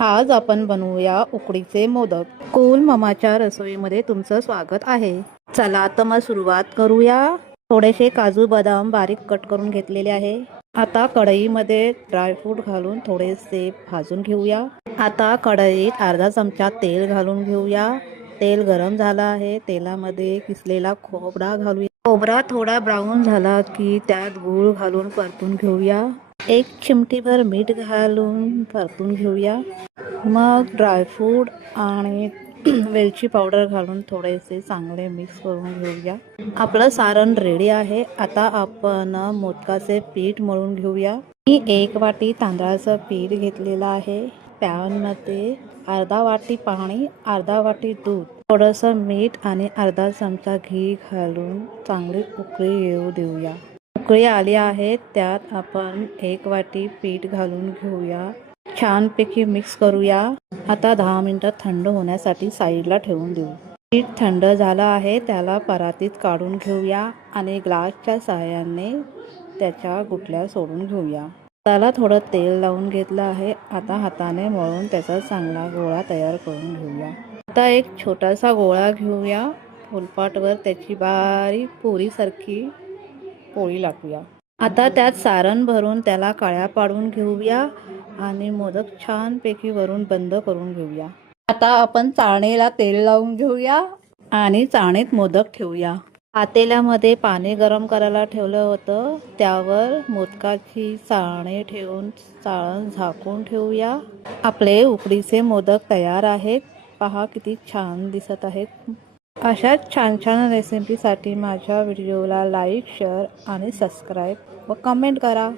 आज आपण बनवूया उकडीचे मोदक। कूल ममाच्या रसोईमध्ये तुमचं स्वागत आहे। चला तर मग सुरुवात करूया। थोडेसे काजू बदाम बारीक कट करून घेतलेले आहे। आता कढईमध्ये ड्रायफ्रूट घालून थोडेसे भाजून घेऊया। आता कढईत अर्धा चमचा तेल घालून घेऊया। तेल गरम झालं आहे, तेलामध्ये किसलेला खोबरा घालूया। खोबरा थोडा ब्राऊन झाला की त्यात गूळ घालून परतून घेऊया। एक चिमटीभर मीठ घालून परतून घेऊया। मग ड्रायफ्रूट आणि वेलची पावडर घालून थोडेसे चांगले मिक्स करून घेऊया। आपलं सारण रेडी आहे। आता आपण मोदकाचे पीठ मळून घेऊया। मी 1 वाटी तांदळाचं पीठ घेतलेलं आहे। पॅनमध्ये अर्धा वाटी पाणी, अर्धा वाटी दूध, थोडंसं मीठ आणि अर्धा चमचा घी घालून चांगली उकळी येऊ देऊया। उकळी आली आहे, त्यात आपण 1 वाटी पीठ घालून घेऊया। छानपैकी मिक्स करूया। आता 10 मिनिटं थंड होण्यासाठी साईडला ठेवून देऊ। पीठ थंड झालं आहे, त्याला परातीत काढून घेऊया आणि ग्लासच्या सहाय्याने त्याच्या गुठल्या सोडून घेऊया। त्याला थोडं तेल लावून घेतलं आहे। आता हाताने मळून त्याचा चांगला गोळा तयार करून घेऊया। आता एक छोटासा गोळा घेऊया। फुलपाटवर त्याची बारीक पोळीसारखी पोळी लाटूया। आता त्यात सारण भरून त्याला कळ्या पाडून घेऊया आणि मोदक छानपैकी वरून बंद करून घेऊया। आता आपण चाळणीला तेल लावून घेऊया आणि चाळणीत मोदक ठेवूया। पातेल्यामध्ये पाणी गरम करायला ठेवलं होतं, त्यावर मोदकाची चाळणी ठेवून चाळण झाकून ठेवूया। आपले उकडीचे मोदक तयार आहेत। पहा किती छान दिसत आहेत। अशाच छान छान रेसिपीसाठी माझ्या व्हिडिओला लाईक, शेअर आणि सबस्क्राईब व कमेंट करा।